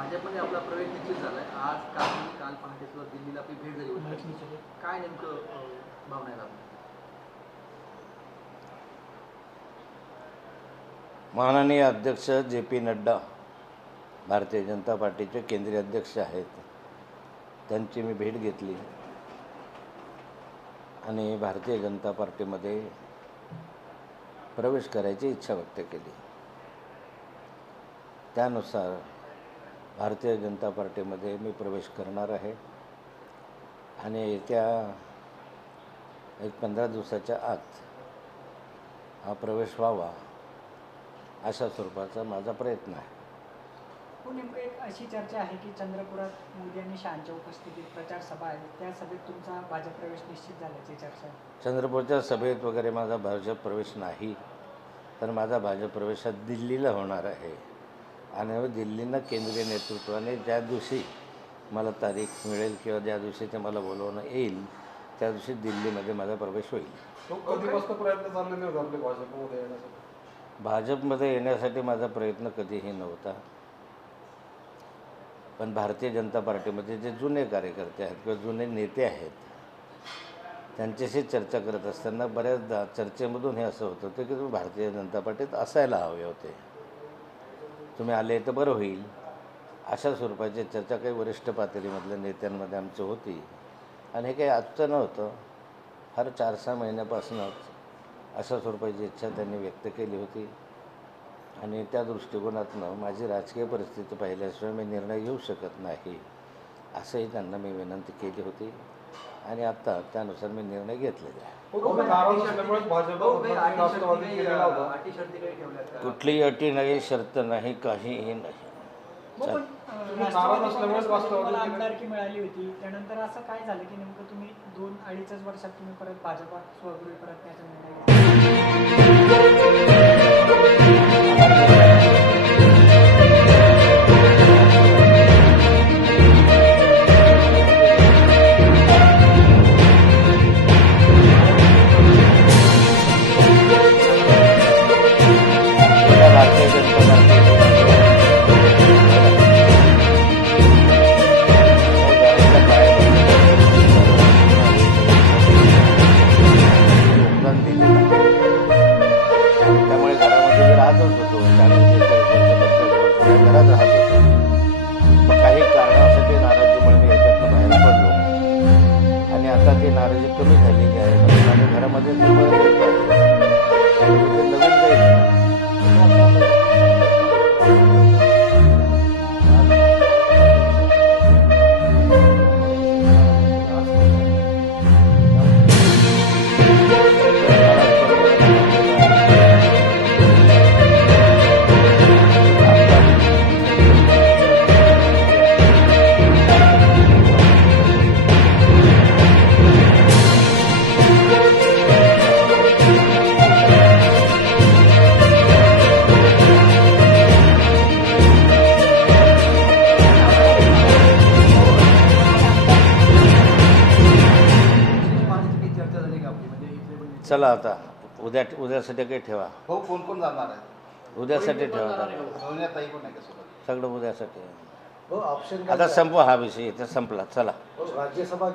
भाजपमध्ये आपला प्रवेश निश्चित झालाय. आज काल काल पहाटे सुद्धा दिल्लीला आपली भेट झाली होती. काय नेमकं भावना आपल्या? माननीय अध्यक्ष जे पी नड्डा भारतीय जनता पार्टीचे केंद्रीय अध्यक्ष आहेत. त्यांची मी भेट घेतली. आणि भारतीय जनता पार्टीमध्ये प्रवेश करायची इच्छा व्यक्त केली. त्यानुसार भारतीय जनता पार्टीमध्ये मी प्रवेश करणार आहे. आणि येत्या एक पंधरा दिवसाच्या आत हा प्रवेश व्हावा अशा स्वरूपाचा माझा प्रयत्न आहे. हो नेमकं एक अशी चर्चा आहे की चंद्रपुरात मोदी आणि शहांच्या उपस्थितीत प्रचार सभा आहे. त्या सभेत तुमचा भाजप प्रवेश निश्चित झाल्याची चर्चा आहे. चंद्रपूरच्या सभेत वगैरे माझा भाजप प्रवेश नाही तर माझा भाजप प्रवेश हा दिल्लीला होणार आहे. आणि दिल्लीनं केंद्रीय नेतृत्वाने ज्या दिवशी मला तारीख मिळेल किंवा ज्या दिवशी ते मला बोलवणं येईल त्या दिवशी दिल्लीमध्ये माझा प्रवेश होईल. तो कधीपासून प्रयत्न चाललेले होते आपले भाजपमध्ये येण्यासाठी? भाजपमध्ये येण्यासाठी माझा प्रयत्न कधीही नव्हता. पण भारतीय जनता पार्टीमध्ये जे जुने कार्यकर्ते आहेत किंवा जुने नेते आहेत त्यांच्याशी चर्चा करत असताना बऱ्याचदा चर्चेमधून हे असं होत होतं की तुम्ही भारतीय जनता पार्टीत असायला हवे होते. तुम्ही आले तर बरं होईल. अशा स्वरूपाची चर्चा काही वरिष्ठ पातळीमधल्या नेत्यांमध्ये आमची होती. आणि हे काही आजचं नव्हतं. फार चार सहा महिन्यापासूनच अशा स्वरूपाची इच्छा त्यांनी व्यक्त केली होती. आणि त्या दृष्टिकोनातनं माझी राजकीय परिस्थिती पाहिल्याशिवाय मी निर्णय घेऊ शकत नाही असंही त्यांना मी विनंती केली होती. आणि आत्ता त्यानुसार मी निर्णय घेतलेला आहे? कुठलीही अटी नाही शर्त नाही काहीही नाही. हो पण राष्ट्रवादी तुम्हाला. आमदारकी मिळाली होती. त्यानंतर असं काय झालं की नेमकं तुम्ही दोन अडीचच वर्षात तुम्ही परत भाजपात स्वगृही परत त्याचा निर्णय घेतला? राहतच होतो चाळीस घरात राहत होतो. मग काही कारणासाठी नाराजीमुळे मी याच्यातनं बाहेर पडलो. आणि आता ती नाराजी कमी झालेली आहे. माझ्या घरामध्ये चला आता उद्या उद्यासाठी काही ठेवा. हो कोण कोण जाणार आहे? उद्यासाठी ठेवा. आता. ताई पण आहे का सोबत? सगळं उद्यासाठी. हो ऑप्शन आता संपवा हा विषय इथे संपला चला. राज्यसभा